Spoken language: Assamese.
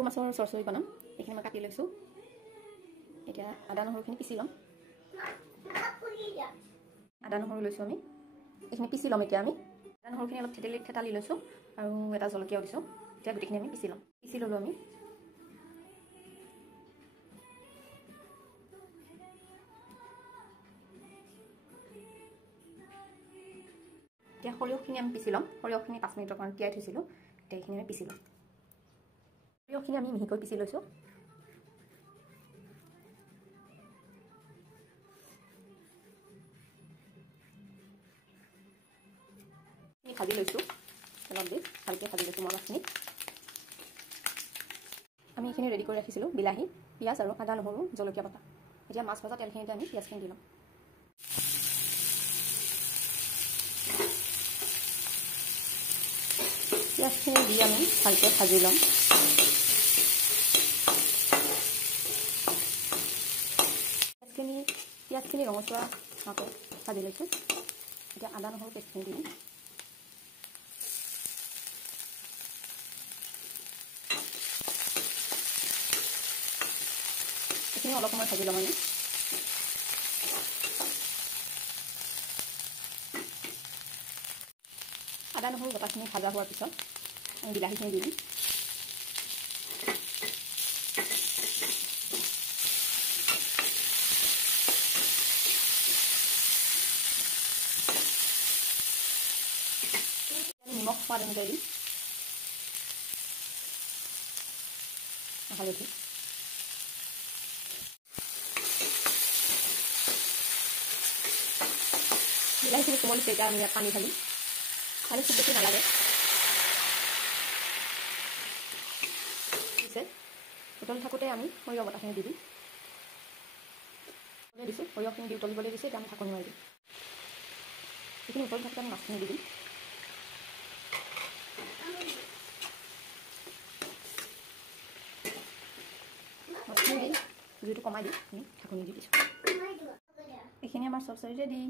সৰু মাছৰ চৰচৰি বনাম এইখিনি মই কাটি লৈছোঁ এতিয়া আদা নহৰুখিনি পিচি ল'ম আদা নহৰু লৈছোঁ আমি এইখিনি পিচি ল'ম এতিয়া আমি আদা নহৰুখিনি অলপ থেতালি লৈছোঁ আৰু এটা জলকীয়াও দিছোঁ এতিয়া গোটেইখিনি আমি পিচি ল'লোঁ আমি এতিয়া সৰিয়হখিনি আমি পিচি ল'ম সৰিয়হখিনি 5 মিনিটৰ কাৰণে তিয়াই থৈছিলোঁ এতিয়া এইখিনি আমি পিচি ল'ম সৰিয়হখিনি আমি মিহিকৈ পিচি লৈছোঁ ভাজি লৈছোঁ অলপ দি ভালকৈ ভাজি লৈছোঁ মই মাছখিনি আমি এইখিনি ৰেডি কৰি ৰাখিছিলোঁ বিলাহী পিঁয়াজ আৰু আদা নহৰু জলকীয়া বটা এতিয়া মাছ ভজা তেলখিনিতে আমি পিঁয়াজখিনি দি ল'ম পিঁয়াজখিনি দি আমি ভালকৈ ভাজি ল'ম পিঁয়াজখিনি ৰঙচুৱা হোৱাকৈ ভাজি লৈছোঁ এতিয়া আদা নহৰু পেষ্টখিনি দি দিম এইখিনি অলপ সময় ভাজি ল'ম আমি আদা নহৰু বটাখিনি ভাজা হোৱাৰ পিছত আমি বিলাহীখিনি দি দিম নিমখ সোৱাদ অনুযায়ী দিম হালধি বিলাহীখিনি কোমল তেতিয়া আমি ইয়াত পানী ঢালিম পানী খুব বেছি নালাগে উতলি থাকোঁতে আমি সৰিয়হ বটাখিনি দি দিম দিছোঁ সৰিয়হখিনি দি উতলিবলৈ দিছোঁ এতিয়া আমি ঢাকনি মাৰি দিম সেইখিনি উতলি থাকোঁতে আমি মাছখিনি দি দিম মাছখিনি দি জুইটো কমাই দি আমি ঢাকনি দি দিছোঁ এইখিনি আমাৰ চৰচৰি ৰেডি